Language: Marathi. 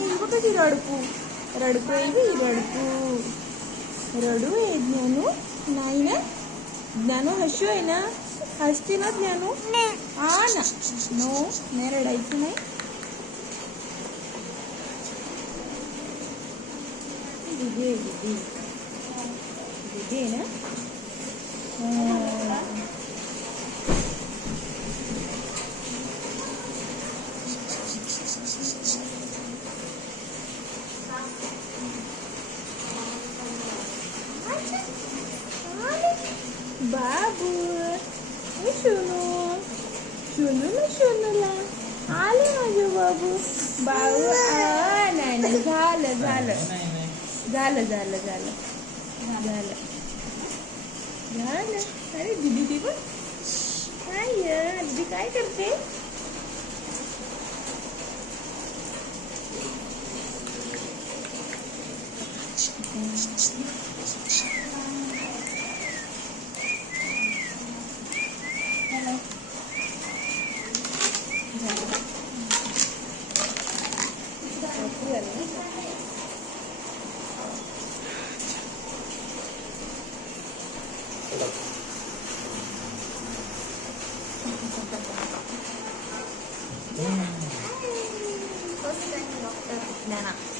आणि कशी रडकू रडकू आहे रडकू रडू आहे ज्ञानू नाही ना ज्ञानू हसू आहे ना हसते ना ज्ञानू हा ना नो नाही रडायचं नाही दीदी दीदी दीदी आहे ना बाबू शोनू शोनू ना शोनूला आले माझे बाबू बाबू नाही नाही झालं झालं झालं झालं झालं झालं झालं अरे दीदी ती पण काय दीदी काय करते Terus kan dokter Nana